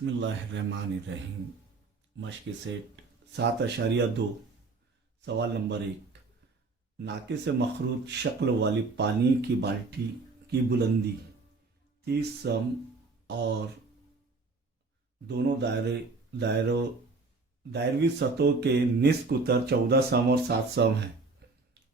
बिस्मिल्लाहिर्रहमानिर्रहीम। मश्क सेट 7.2। सवाल नंबर 1। नाके से मखरूज शक्ल वाली पानी की बाल्टी की बुलंदी 30 सम और दोनों दायरवी सतहों के निस्फ उत्तर 14 सम और 7 सम है।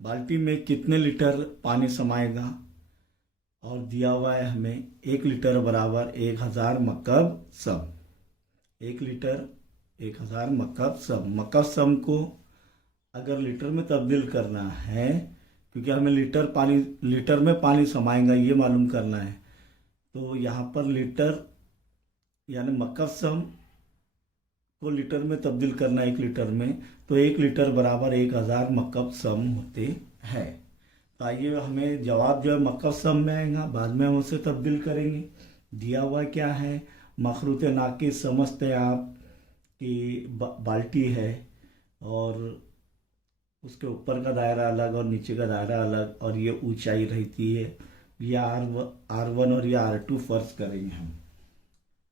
बाल्टी में कितने लीटर पानी समाएगा? और दिया हुआ है हमें 1 लीटर बराबर 1000 मकब सम। 1 लीटर 1000 मकब सम। मकब सम को अगर लीटर में तब्दील करना है, क्योंकि हमें लीटर में पानी समाएगा ये मालूम करना है, तो यहाँ पर लीटर यानी मकब सम को लीटर में तब्दील करना है 1 लीटर में, तो 1 लीटर बराबर 1000 मकब सम होते हैं। तो आइए हमें जवाब जो है मकब सम में आएगा, बाद में हम उसे तब्दील करेंगे। दिया हुआ क्या है? मखरूत नाके समझते आप कि बाल्टी है और उसके ऊपर का दायरा अलग और नीचे का दायरा अलग, और ये ऊंचाई रहती है। ये R1 और ये R2 फर्ज करेंगे हम।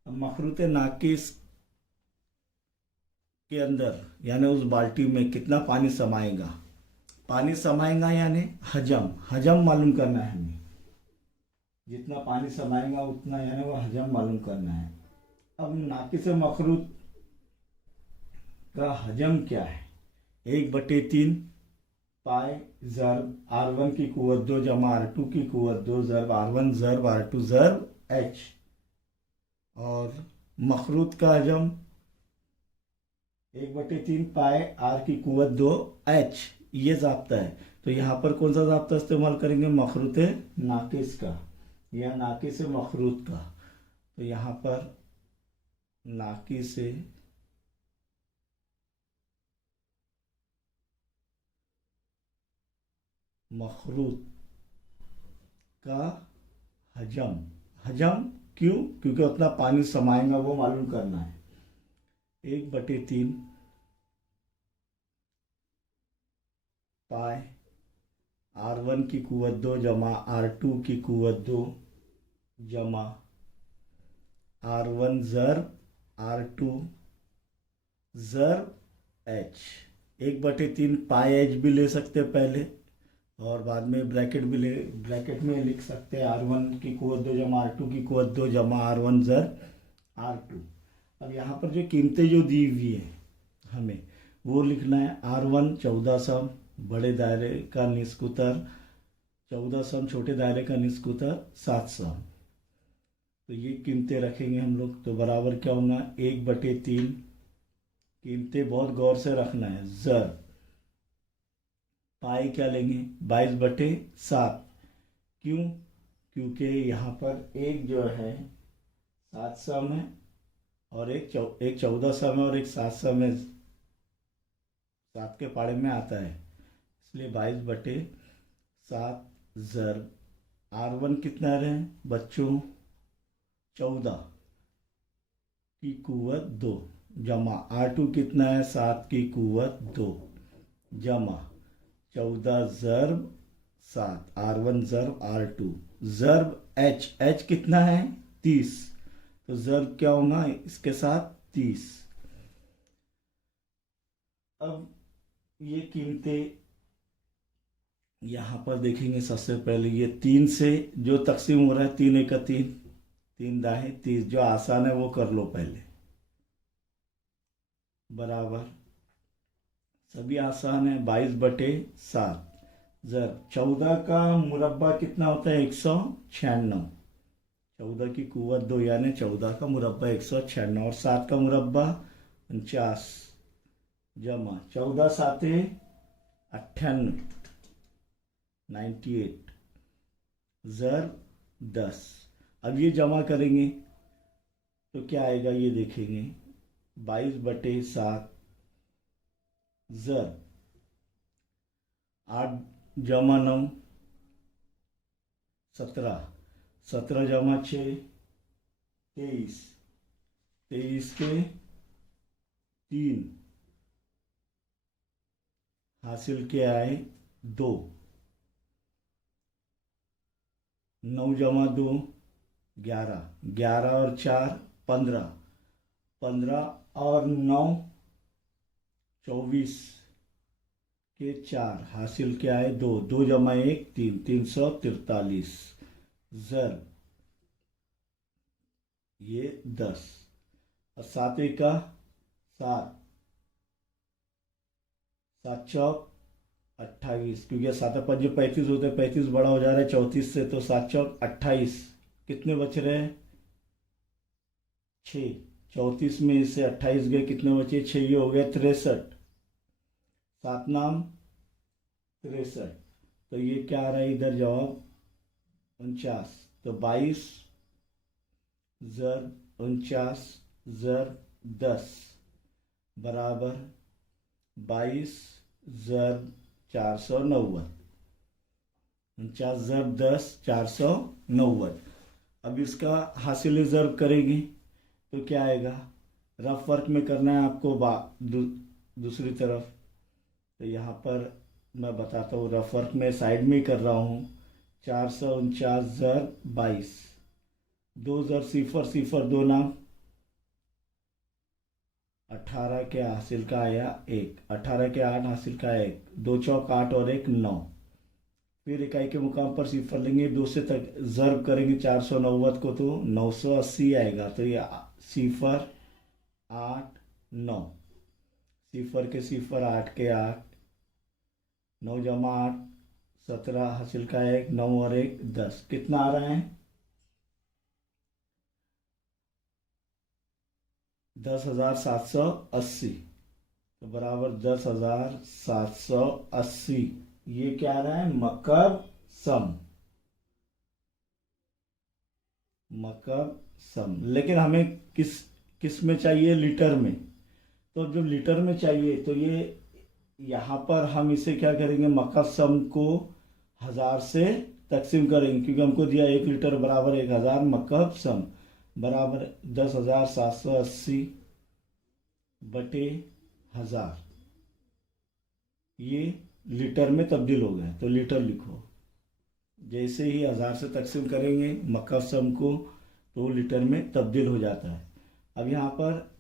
अब मखरूत नाकिस के अंदर यानी उस बाल्टी में कितना पानी समाएगा? पानी समाएगा यानी हजम मालूम करना है हमें। जितना पानी समाएगा उतना यानी वो हजम मालूम करना है। अब नाकिस मखरूत का हजम क्या है? 1/3 पाई ज़र्ब R1 की कुव्वत 2 जमा R2 की कुव्वत 2 ज़र्ब R1 ज़र्ब R2 ज़र्ब H। और मखरूत का हजम 1/3 पाई R की कुव्वत 2 H, ये ज़ाब्ता है। तो यहाँ पर कौन सा ज़ाब्ता इस्तेमाल करेंगे? मखरूत नाकिस का या नाकिस मखरूत का। तो यहाँ पर नाकिस मखरूत का हजम क्यों? क्योंकि उतना पानी समाएगा वो मालूम करना है। 1/3 पाई R1 की कुव्वत 2 जमा R2 की कुव्वत 2 जमा R1 ज़र्ब R2 ज़र्ब H। 1/3 पाई H भी ले सकते पहले, और बाद में ब्रैकेट में लिख सकते हैं R1 की कुव्वत 2 जमा R2 की कुव्वत 2 जमा R1 ज़र्ब R2। अब यहाँ पर जो कीमतें जो दी हुई है हमें वो लिखना है। R1 14 सम बड़े दायरे का निस्फ उत्तर, 14 सम छोटे दायरे का निस्फ उत्तर 7 सम। तो ये कीमतें रखेंगे हम लोग। तो बराबर क्या होगा? 1/3 कीमतें बहुत गौर से रखना है। ज़र्ब पाई क्या लेंगे? 22/7। क्यों? क्योंकि यहाँ पर एक जो है 7 सम है और एक 14 सम है और एक 7 सम है। 7 के पाड़े में आता है, इसलिए 22/7 ज़र्ब R1 कितना रहे बच्चों? 14 की कुव्वत 2 जमा R2 कितना है? 7 की कुव्वत 2 जमा 14 ज़र्ब 7 R1 ज़र्ब R2 ज़र्ब H कितना है? 30। तो ज़र्ब क्या होगा इसके साथ? 30। अब ये कीमतें यहाँ पर देखेंगे। सबसे पहले ये 3 से जो तकसीम हो रहा है, 3 1 3, 3 दाहे 30, जो आसान है वो कर लो पहले। बराबर सभी आसान है। 22/7 ज़र्ब 14 का मुरब्बा कितना होता है? 196। 14 की कुव्वत 2 यानी 14 का मुरब्बा 196 और 7 का मुरब्बा 49 जमा 14 7 98 98 ज़र्ब 10। अब ये जमा करेंगे तो क्या आएगा ये देखेंगे। 22/7 ज़र्ब 8 जमा 9 17, 17 जमा 6 23, 23 के 3 हासिल के आए 2, 9 जमा 2 11, 11 और 4 15, 15 और 9 24 के 4 हासिल क्या है 2, 2 जमा 1 3, 343 जर ये 10 और 7 एका 7, 7 चौक 28, क्योंकि 7 पंजे 35 होते हैं, 35 बड़ा हो जा रहा है 34 से, तो 7 चौक 28, कितने बच रहे हैं 6, 34 में से 28 गए, कितने बचे 6, ये हो गया 63, 7 नाम 63, तो ये क्या आ रहा है इधर जवाब 49, तो 22 जर 49 जर 10 बराबर 22 जर 490, 49 जर 10 490। अब इसका हासिल जर्ब करेंगे तो क्या आएगा, रफ वर्क में करना है आपको दूसरी तरफ, तो यहाँ पर मैं बताता हूँ रफ वर्क में साइड में ही कर रहा हूँ। 449 जर 22, 2 जर 0 0 2 नाम 18 के हासिल का आया 1, 18 के 8 हासिल का 1, 2 चौक 8 और 1 9, फिर इकाई के मुकाम पर 0 लेंगे, 2 से तक जर्ब करेंगे 490 को तो 980 आएगा, तो ये 0 8 9, 0 के 0 8 के 8, 9 जमा 8 17 हासिल का 1, 9 और 1 10, कितना आ रहा है 10,780, तो बराबर 10,780, ये क्या आ रहा है मकब सम। लेकिन हमें किस में चाहिए, लीटर में, तो जब लीटर में चाहिए तो ये यहाँ पर हम इसे क्या करेंगे, मकब सम को 1000 से तकसीम करेंगे, क्योंकि हमको दिया 1 लीटर बराबर 1000, मकब सम बराबर 10,780 बटे 1000, ये लीटर में तब्दील हो गया, तो लीटर लिखो। जैसे ही 1000 से तकसीम करेंगे मकब सम को तो लीटर में तब्दील हो जाता है। अब यहाँ पर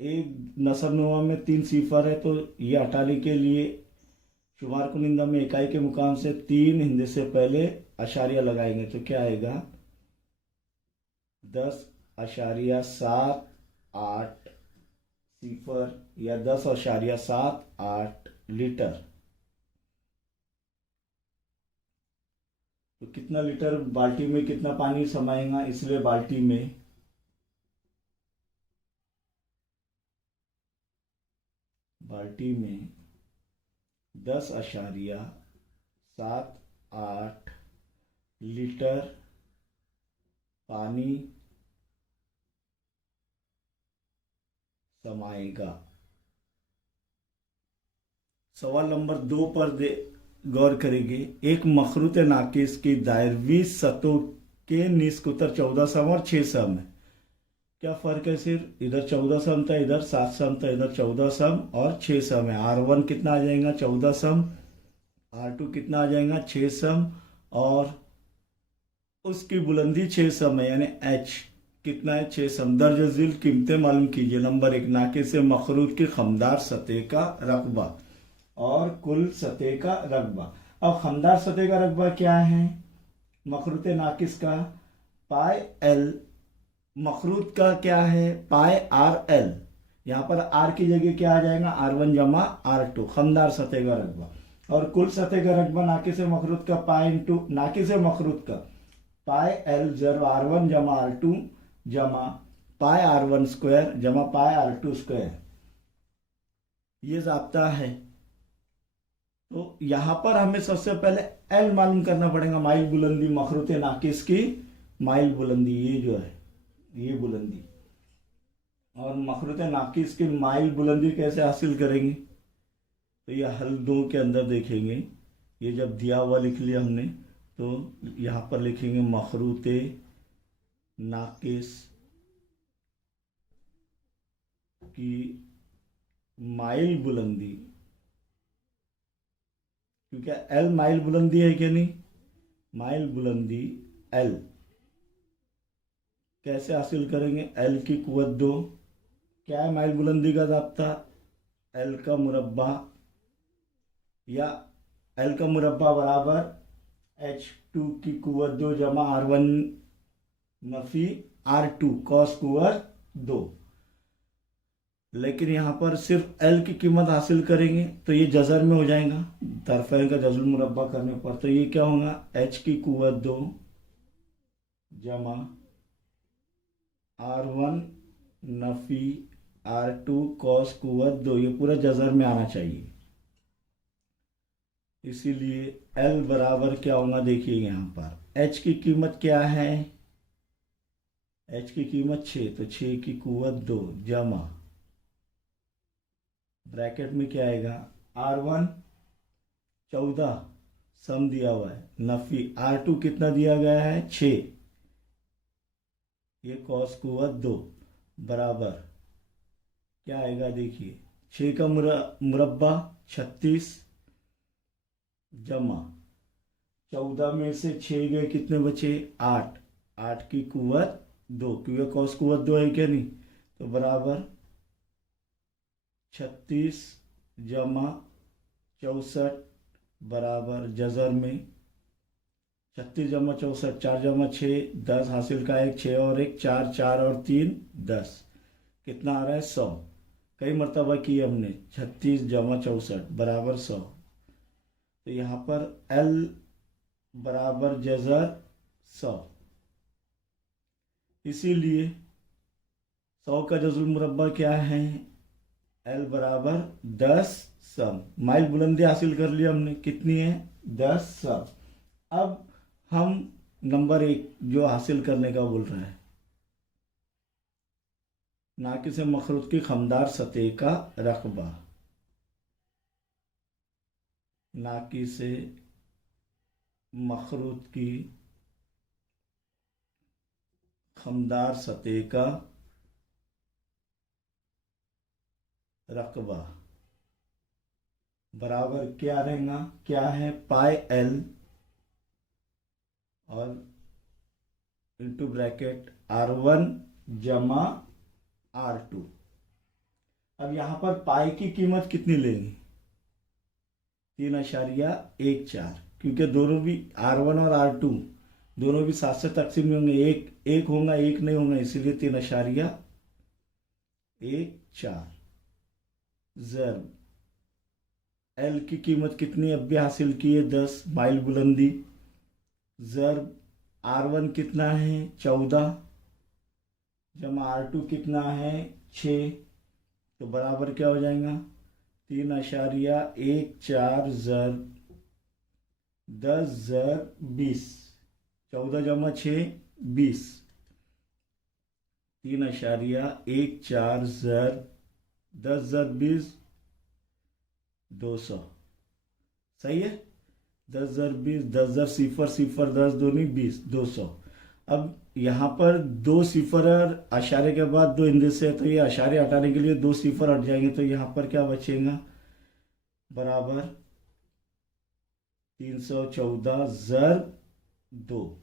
एक नसब नुमा में 3 सिफर है, तो ये हटाने के लिए शुमार कुनिंदा में इकाई के मुकाम से 3 हिंदे से पहले अशारिया लगाएंगे, तो क्या आएगा 10.78 सिफर या 10.78 लीटर, तो कितना लीटर बाल्टी में कितना पानी समाएगा, इसलिए बाल्टी में बाल्टी में 10.78 लीटर पानी समाएगा। सवाल नंबर 2 पर गौर करेंगे। एक मखरूत नाकिस की दायरवी सतहों के निस्क उत्तर 14 सम और 6 सम है। क्या फर्क है, सिर्फ इधर 14 सम था, इधर 7 सम था, इधर 14 सम और 6 सम है। R1 कितना आ जाएगा 14 सम, R2 कितना आ जाएगा 6 सम, और उसकी बुलंदी 6 सम है, यानी H कितना है 6 सम। दर्ज झील कीमतें मालूम कीजिए। नंबर 1, नाकिस मखरूत की खमदार सतह का रकबा और कुल सतह का रकबा। अब खमदार सतह का रकबा क्या है मखरूत नाकिस का, पाई एल। मखरूत का क्या है पाई RL, यहाँ पर R की जगह क्या आ जाएगा R1 जमा R2, खमदार सतह का रकबा। और कुल सतह का रकबा नाकिस मखरूत का पाई इंटू नाकिस मखरूत का पाई L जर R1 जमा R2 जमा पाई R1 स्क्वायर जमा पाई R2 स्क्वायर, ये ज़ाब्ता है। तो यहाँ पर हमें सबसे पहले L मालूम करना पड़ेगा, माइल बुलंदी मखरूत नाकिस की माइल बुलंदी, ये जो है ये बुलंदी। और मखरूत नाकिस की माइल बुलंदी कैसे हासिल करेंगे, तो ये हल 2 के अंदर देखेंगे। ये जब दिया हुआ लिख लिया हमने, तो यहाँ पर लिखेंगे मखरूत नाकिस की माइल बुलंदी, क्योंकि L माइल बुलंदी है कि नहीं, माइल बुलंदी L कैसे हासिल करेंगे, L की कुव्वत 2 क्या है माइल बुलंदी का ज़ाब्ता? एल का मुरब्बा, या एल का मुरब्बा बराबर H2 की कुवत 2 जमा R1 नफी R2 कॉस कुवत 2। लेकिन यहाँ पर सिर्फ एल की कीमत हासिल करेंगे तो ये जज़र में हो जाएगा, तरफ़ैन का जज़ुल मुरब्बा करने पर। तो ये क्या होगा? H की कुवत 2 जमा R1 नफी R2 कॉस कुवत 2, ये पूरा जज़र में आना चाहिए। इसीलिए L बराबर क्या होगा? देखिए यहाँ पर H की कीमत क्या है? H की कीमत 6, तो 6 की कुवत 2 जमा ब्रैकेट में क्या आएगा? R1 14 सम दिया हुआ है, नफी R2 कितना दिया गया है? 6, ये कॉस कुवत 2 बराबर क्या आएगा? देखिए 6 का मुरब्बा 36 जमा 14 में से 6 गए, कितने बचे? 8, 8 की कुवत 2, क्योंकि कॉस कुवत 2 है क्या नहीं, तो बराबर 36 जमा 64 बराबर जज़र में 36 जमा 64, 4 जमा 6 10, हासिल का 1, 6 और 1 4, 4 और 3 10, कितना आ रहा है? 100। कई मरतबा की हमने 36 जमा 64 बराबर 100। तो यहाँ पर L बराबर जज़र 100, इसीलिए 100 का जज़ुल मुरब्बा क्या है? L बराबर 10 सम। माइल बुलंदी हासिल कर लिया हमने, कितनी है? 10 सम। अब हम नंबर 1 जो हासिल करने का बोल रहा है, नाकिस मखरूत की खमदार सतह का रकबा। नाकिस मखरूत की खमदार सतह का रकबा बराबर क्या रहेगा? क्या है? पाई L और इंटू ब्रैकेट R1 जमा R2। अब यहाँ पर पाई की कीमत कितनी लेंगे? 3.14, क्योंकि दोनों भी R1 और R2 दोनों भी 7 से तकसीम में होंगे, एक एक होगा एक नहीं होगा, इसीलिए 3.14 ज़र L की कीमत कितनी अब भी हासिल की है? 10 माइल बुलंदी, ज़र R1 कितना है? 14 जमा R2 कितना है? 6, तो बराबर क्या हो जाएगा? 3.14 ज़र 10 ज़र 20, 14 जमा 6 20, 3.14 ज़र 10 ज़र 20 200। सही है? 10 ज़र 20, 10 ज़र सिफर सिफर 10 दूनी 20, 200। अब यहाँ पर 2 सिफर और अशारे के बाद 2 इंदे से, तो ये अशारे हटाने के लिए 2 सिफर हट जाएंगे, तो यहाँ पर क्या बचेगा? बराबर 314 ज़र 2।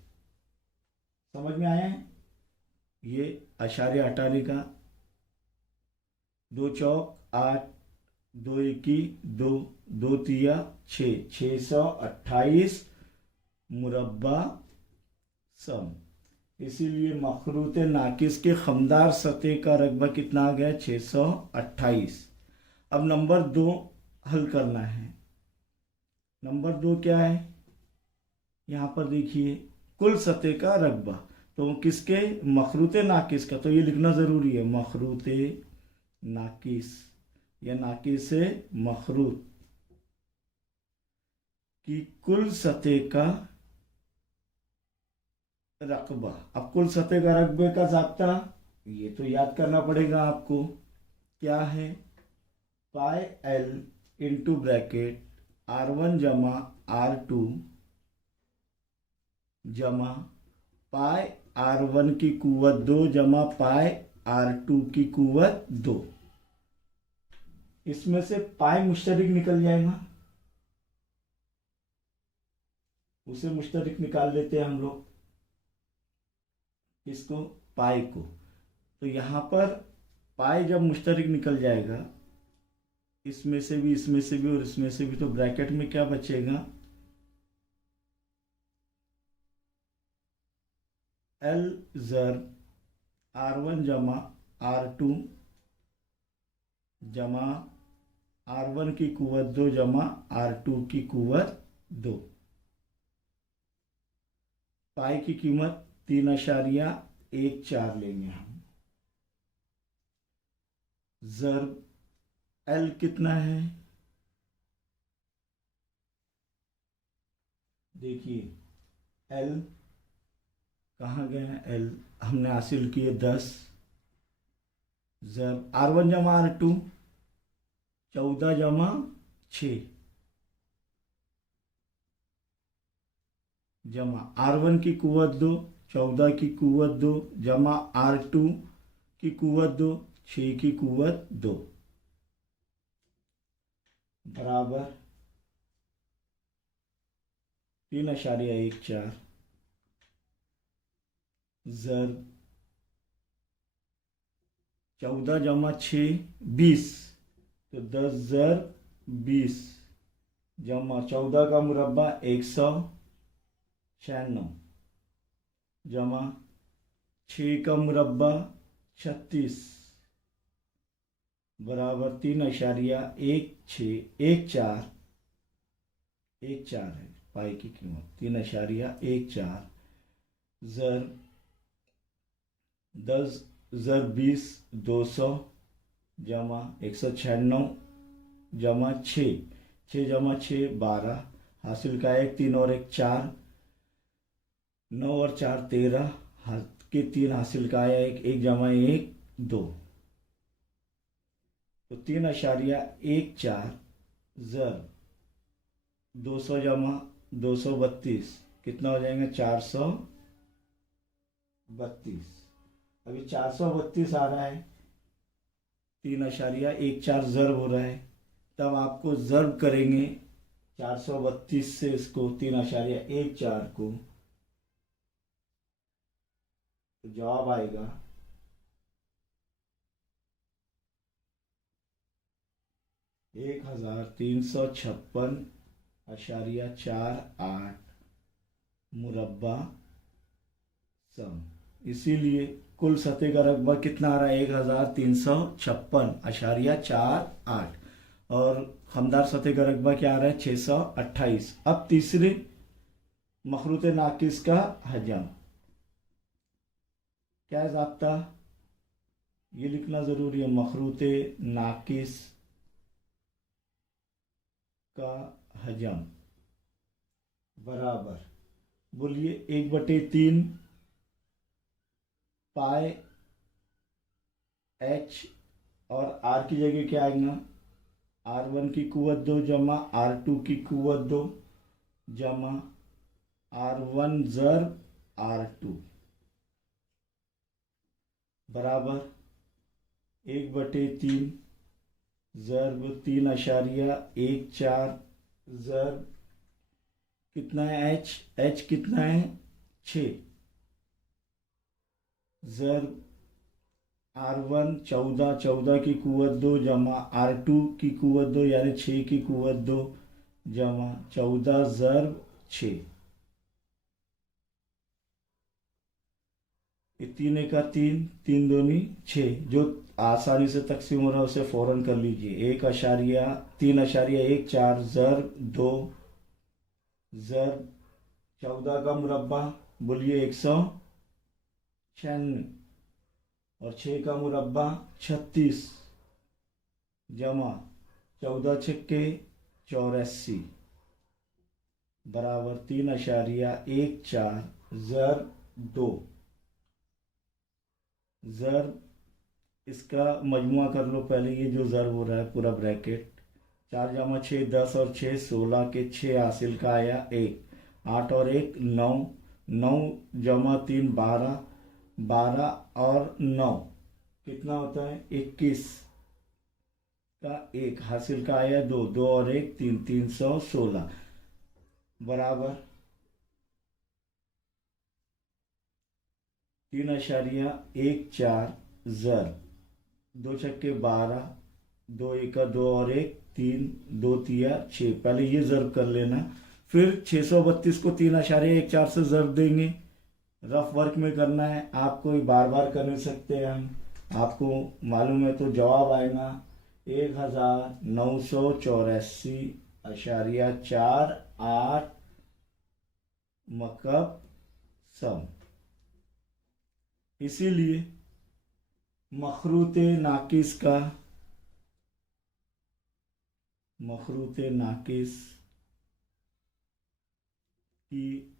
समझ में आया है? ये अशारे हटाने का, 2 चौक 8, 2 एकी 2, 2 तिया 6, 628 मुरब्बा सम। इसीलिए मखरूत नाकिस के खमदार सतह का रकबा कितना आ गया? 628। अब नंबर 2 हल करना है। नंबर 2 क्या है? यहाँ पर देखिए कुल सतह का रकबा, तो किसके? मखरूत नाकिस का, तो ये लिखना ज़रूरी है, मखरूत नाकिस या नाकिस मखरूत की कुल सतह का रकबा। अब कुल सतह का रकबे का ज़ाब्ता ये तो याद करना पड़ेगा आपको, क्या है? पाई L इंटू ब्रैकेट R1 जमा R2 जमा पाई R1 की कुवत 2 जमा पाई R2 की कुवत 2। इसमें से पाई मुश्तरिक निकल जाएगा, उसे मुश्तरिक निकाल लेते हैं हम लोग, इसको पाई को। तो यहाँ पर पाई जब मुश्तरक निकल जाएगा, इसमें से भी, इसमें से भी और इसमें से भी, तो ब्रैकेट में क्या बचेगा? एल ज़र R1 जमा R2 जमा R1 की कुवत 2 जमा R2 की कुवत 2। पाई की कीमत 3.14 लेंगे हम। ज़र एल कितना है? देखिए एल कहाँ गए हैं? एल हमने हासिल किए 10। ज़र R1 जमा R2 14 जमा 6 जमा R1 की कुवत 2 14 की कुवत 2 जमा R2 की कुवत 2 6 की कुवत 2 बराबर 3.14। ज़र 14 जमा 6 20, तो 10 ज़र 20 जमा 14 का मुरब्बा 196 जमा 6 का मुरब्बा 36 बराबर 3.14। एक चार है पाई की कीमत 3.14। ज़र 10 ज़र 20 200 जमा 196 जमा 6 6 जमा 6 12 हासिल का 1 3 और 1 4 9 और 4 13 हाथ के 3 हासिल का आया 1 1 जमा 1 2, तो 3.14। ज़र 200 जमा 232 कितना हो जाएगा? 432। अभी 432 आ रहा है, 3.14 ज़र्ब हो रहा है, तब आपको ज़र्ब करेंगे 432 से इसको 3.14 को, तो जवाब आएगा 1356.48 मुरब्बा सम। इसीलिए कुल सतह का रकबा कितना आ रहा है? 1356.48 और खमदार सतह का रकबा क्या आ रहा है? 628। अब तीसरे मखरूत नाकिस का हजम, क्या ज़ाब्ता? ये लिखना ज़रूरी है, मखरूत नाकिस का हजम बराबर, बोलिए 1/3 पाई एच, और आर की जगह क्या आएगा? R1 की कुवत 2 जमा R2 की कुवत 2 जमा R1 ज़र्ब R2 बराबर 1/3 ज़र्ब 3.14 ज़र्ब कितना है? एच कितना है? 6 ज़र्ब R1 14 की कुवत 2 जमा R2 की कुवत 2 यानी 6 की कुवत 2 जमा 14 ज़र्ब 6, ये 3 का 3 3 दूनी 6, जो आसानी से तकसीम हो रहा है उसे फौरन कर लीजिए। 3.14 ज़र्ब 2 ज़र्ब 14 का मुरब्बा, बोलिए 196 और 6 का मुरब्बा 36 जमा 14 छक्के 84 बराबर 3.14 ज़र्ब 2। ज़र्ब इसका मजमुआ कर लो पहले, ये जो ज़र्ब हो रहा है पूरा ब्रैकेट, 4 जमा 6 10 और 6 16 के 6 हासिल का आया 1 8 और 1 9 9 जमा 3 12 12 और 9 कितना होता है? 21 का 1 हासिल का आया 2 2 और 1 3 316 बराबर 3.14 ज़र्ब दो छक्के 12, दो एका दो और एक 3, दो तिया 6। पहले ये ज़र्ब कर लेना, फिर 632 को 3.14 से ज़र्ब देंगे। रफ वर्क में करना है आपको, बार बार कर नहीं सकते हम, आपको मालूम है तो जवाब आएगा 1984.48 मकब सम। इसीलिए मखरूत नाकिस की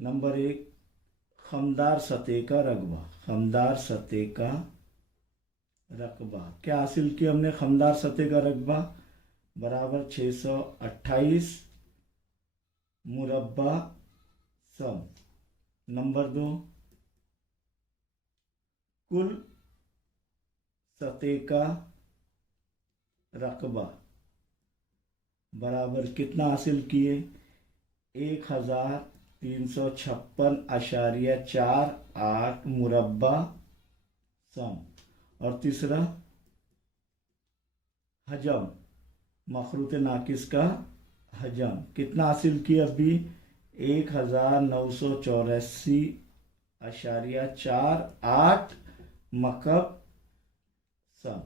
नंबर 1 खमदार सतह का रकबा क्या हासिल किया हमने? खमदार सतह का रकबा बराबर 628 मुरब्बा सम। नंबर 2 कुल सतह का रकबा बराबर कितना हासिल किए? 1356.48 मुरब्बा सम। और तीसरा हजम, मखरूत नाकिस का हजम कितना हासिल किया अभी? 1984.48 मकब सम।